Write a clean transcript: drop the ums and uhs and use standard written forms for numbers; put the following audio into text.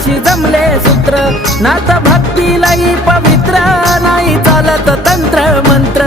नाथाशी जमले सूत्र नाथ भक्ती लई पवित्र नाही चालत तंत्र मंत्र